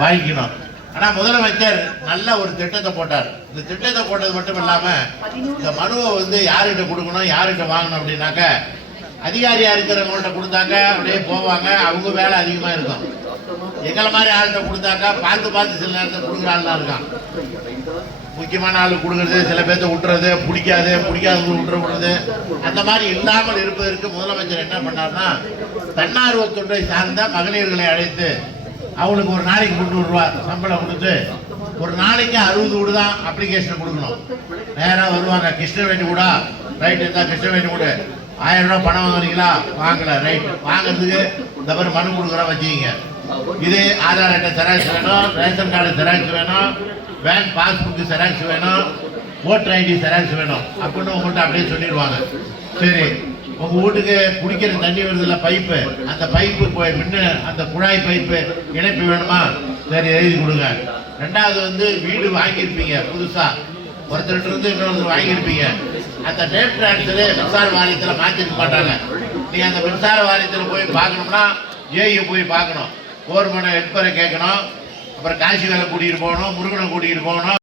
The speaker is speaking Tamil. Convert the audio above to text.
வாங்கிக்கணும். ஆனா முதலமைச்சர் நல்ல ஒரு திட்டத்தை போட்டார். இந்த திட்டத்தை போட்டது மட்டும் இல்லாம இந்த மனுவை வந்து யார்கிட்ட கொடுக்கணும் யார்கிட்ட வாங்கணும் அப்படின்னாக்க அதிகாரியா இருக்கிறவங்கள்ட்ட கொடுத்தாக்க அப்படியே போவாங்க, அவங்க வேலை அதிகமா இருக்கும். எங்களை மாதிரி ஆள்கிட்ட கொடுத்தாக்கா பார்த்து சில நேரத்தில் கொடுக்குற ஆள்லாம் இருக்கான். முக்கியமான ஆள் கொடுக்கறது, சில பேர்த்த விட்டுறது, பிடிக்காதவங்க விட்டுறது, அந்த மாதிரி இல்லாமல் இருப்பதற்கு முதலமைச்சர் என்ன பண்ணார்னா தன்னார்வ தொண்டை சார்ந்த மகளிர்களை அழைத்து அவங்களுக்கு ஒரு நாளைக்கு 300 ரூபா சம்பளம் கொடுத்து ஒரு நாளைக்கு 60 வீடு தான் அப்ளிகேஷன் கொடுக்கணும். நேராக வருவாங்க, கிருஷ்ணவேணி கூடா ரைட் இருந்தால் கிருஷ்ணவேணி கூட 1000 ரூபா பணம் வாங்குறீங்களா, வாங்கல ரைட், வாங்குறதுக்கு இந்த மாதிரி மனு கொடுக்குறோம் வச்சுக்கிங்க. இது ஆதார் அட்டை ஜெராக்ஸ் வேணும், ரேஷன் கார்டு ஜெராக்ஸ் வேணும், பேங்க் பாஸ்புக்கு ஜெராக்ஸ் வேணும், ஓட்டர் ஐடி ஜெராக்ஸ் வேணும் அப்படின்னு உங்கள்கிட்ட அப்படியே சொல்லிடுவாங்க. சரி, உங்கள் வீட்டுக்கு குடிக்கிற தண்ணி வருதுல பைப்பு, அந்த பைப்பு போய் முன்ன அந்த குழாய் பைப்பு இணைப்பு வேணுமா, சரி எழுதி கொடுங்க. ரெண்டாவது வந்து வீடு வாங்கியிருப்பீங்க புதுசாக, ஒருத்தர்கிட்ட இருந்து இன்னொருத்தர் வாங்கியிருப்பீங்க, அந்த டேட் டிரான்ஸ்ஃபரு மின்சார வாரியத்தில் மாற்றிருக்க மாட்டாங்க. நீங்கள் அந்த மின்சார வாரியத்தில் போய் பார்க்கணும்னா ஏஐ போய் பார்க்கணும், கவர்மெண்ட் ஹெல்ப்பரை கேட்கணும், அப்புறம் காசி வேலை கூட்டிகிட்டு போகணும், முருகனை கூட்டிகிட்டு போகணும்.